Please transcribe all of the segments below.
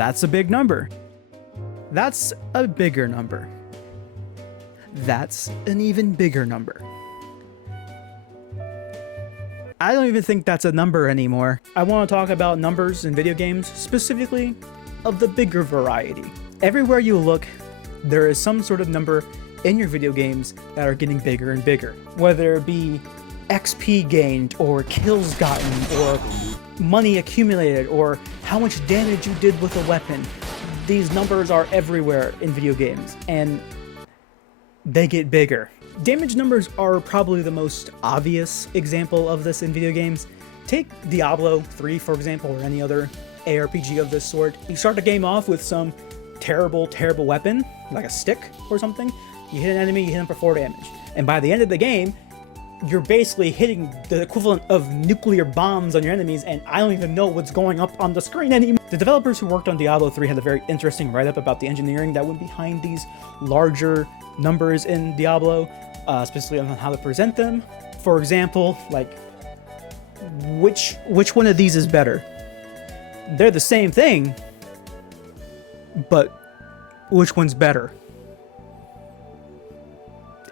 That's a big number. That's a bigger number. That's an even bigger number. I don't even think that's a number anymore. I want to talk about numbers in video games, specifically of the bigger variety. Everywhere you look, there is some sort of number in your video games that are getting bigger and bigger. Whether it be XP gained, or kills gotten, or money accumulated, or how much damage you did with a weapon. These numbers are everywhere in video games, and they get bigger. Damage numbers are probably the most obvious example of this in video games. Take Diablo 3, for example, or any other ARPG of this sort. You start the game off with some terrible weapon, like a stick or something. You hit an enemy, you hit them for 4 damage. And by the end of the game, you're basically hitting the equivalent of nuclear bombs on your enemies, and I don't even know what's going up on the screen anymore. The developers who worked on Diablo 3 had a very interesting write-up about the engineering that went behind these larger numbers in Diablo, specifically on how to present them. For example, like, which one of these is better? They're the same thing, but which one's better?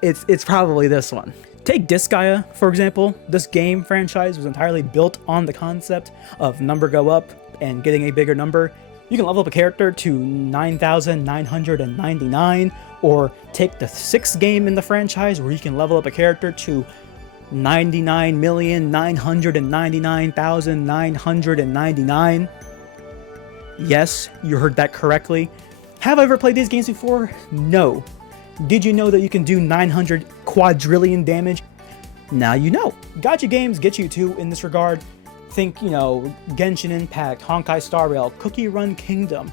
It's probably this one. Take Disgaea, for example. This game franchise was entirely built on the concept of number go up and getting a bigger number. You can level up a character to 9,999, or take the 6th game in the franchise where you can level up a character to 99,999,999. Yes, you heard that correctly. Have I ever played these games before? No. Did you know that you can do 900 quadrillion damage? Now you know. Gacha games get you too in this regard. Think, Genshin Impact, Honkai Star Rail, Cookie Run Kingdom.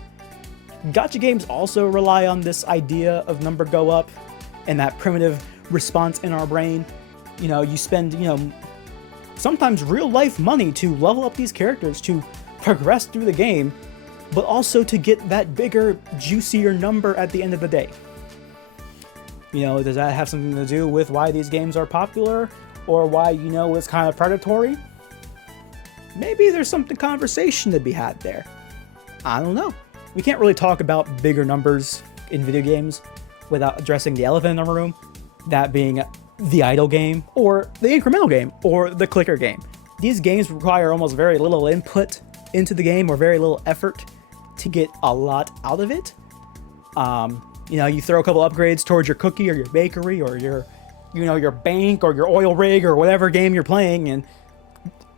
Gacha games also rely on this idea of number go up and that primitive response in our brain. You spend, sometimes real life money to level up these characters, to progress through the game, but also to get that bigger, juicier number at the end of the day. Does that have something to do with why these games are popular, or why, it's kind of predatory? Maybe there's something conversation to be had there. I don't know. We can't really talk about bigger numbers in video games without addressing the elephant in the room, that being the idle game, or the incremental game, or the clicker game. These games require almost very little input into the game, or very little effort to get a lot out of it. You throw a couple upgrades towards your cookie or your bakery or your bank or your oil rig or whatever game you're playing, and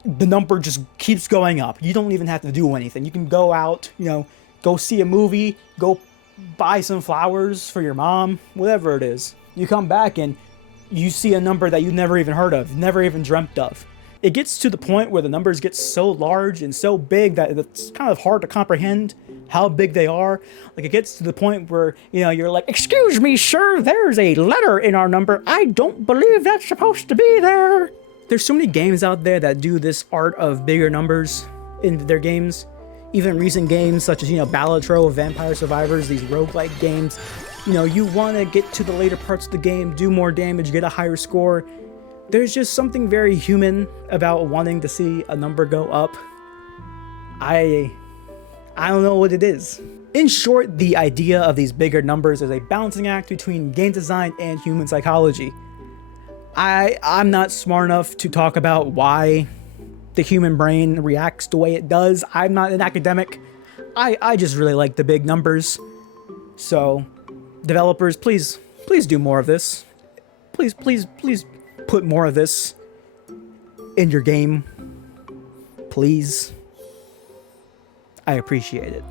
the number just keeps going up. You don't even have to do anything. You can go out, go see a movie, go buy some flowers for your mom, whatever it is. You come back and you see a number that you've never even heard of, never even dreamt of. It gets to the point where the numbers get so large and so big that it's kind of hard to comprehend how big they are. Like, it gets to the point where, you're like, "Excuse me, sir, there's a letter in our number. I don't believe that's supposed to be there." There's so many games out there that do this art of bigger numbers in their games. Even recent games such as, Balatro, Vampire Survivors, these roguelike games. You want to get to the later parts of the game, do more damage, get a higher score. There's just something very human about wanting to see a number go up. I don't know what it is. In short, the idea of these bigger numbers is a balancing act between game design and human psychology. I'm not smart enough to talk about why the human brain reacts the way it does. I'm not an academic. I just really like the big numbers. So, developers, please do more of this. Please put more of this in your game. Please. I appreciate it.